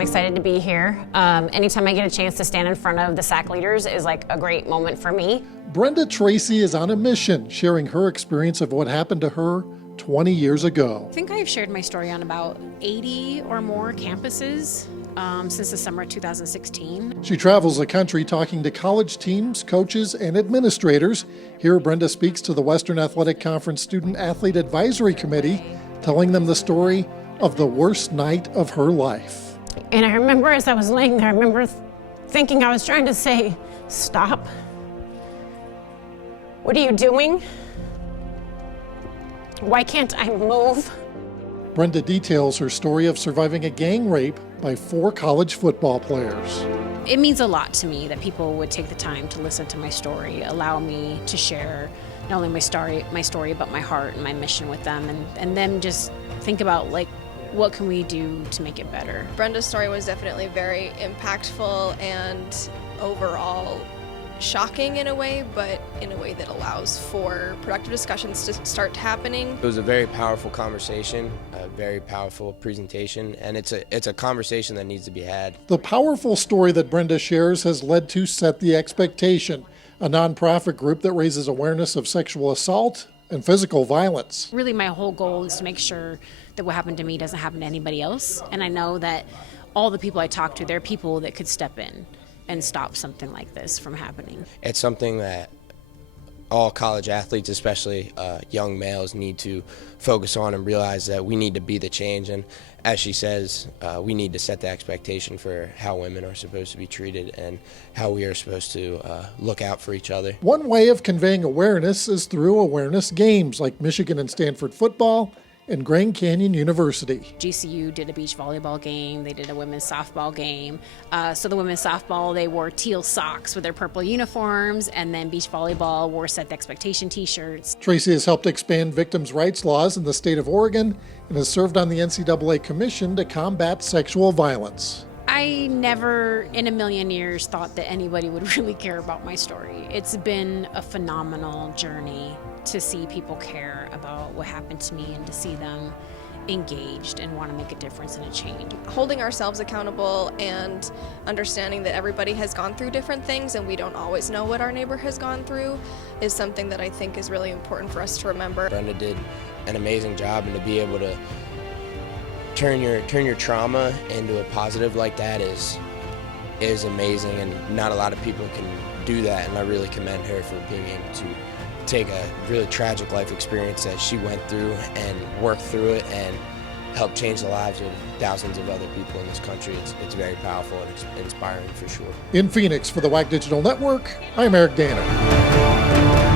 I'm excited to be here. Anytime I get a chance to stand in front of the SAAC leaders is like a great moment for me. Brenda Tracy is on a mission, sharing her experience of what happened to her 20 years ago. I think I've shared my story on about 80 or more campuses since the summer of 2016. She travels the country talking to college teams, coaches, and administrators. Here, Brenda speaks to the Western Athletic Conference Student Athlete Advisory Committee, telling them the story of the worst night of her life. And I remember as I was laying there, I remember thinking I was trying to say, stop. What are you doing? Why can't I move? Brenda details her story of surviving a gang rape by 4 college football players. It means a lot to me that people would take the time to listen to my story, allow me to share not only my story, but my heart and my mission with them, and then just think about like, what can we do to make it better? Brenda's story was definitely very impactful and overall shocking in a way, but in a way that allows for productive discussions to start happening. It was a very powerful conversation, a very powerful presentation, and it's a conversation that needs to be had. The powerful story that Brenda shares has led to Set the Expectation, a nonprofit group that raises awareness of sexual assault and physical violence. Really, my whole goal is to make sure that what happened to me doesn't happen to anybody else, and I know that all the people I talk to, they're people that could step in and stop something like this from happening. It's something that all college athletes, especially young males, need to focus on and realize that we need to be the change. And as she says, we need to set the expectation for how women are supposed to be treated and how we are supposed to look out for each other. One way of conveying awareness is through awareness games like Michigan and Stanford football and Grand Canyon University. GCU did a beach volleyball game, they did a women's softball game. So the women's softball, they wore teal socks with their purple uniforms, and then beach volleyball wore Set the Expectation t-shirts. Tracy has helped expand victims' rights laws in the state of Oregon and has served on the NCAA Commission to combat sexual violence. I never in a million years thought that anybody would really care about my story. It's been a phenomenal journey to see people care about what happened to me and to see them engaged and want to make a difference and a change. Holding ourselves accountable and understanding that everybody has gone through different things and we don't always know what our neighbor has gone through is something that I think is really important for us to remember. Brenda did an amazing job, and to be able to turn your trauma into a positive like that is amazing, and not a lot of people can do that, and I really commend her for being able to take a really tragic life experience that she went through and work through it and help change the lives of thousands of other people in this country. It's very powerful and it's inspiring for sure. In Phoenix for the WAC Digital Network, I'm Eric Danner.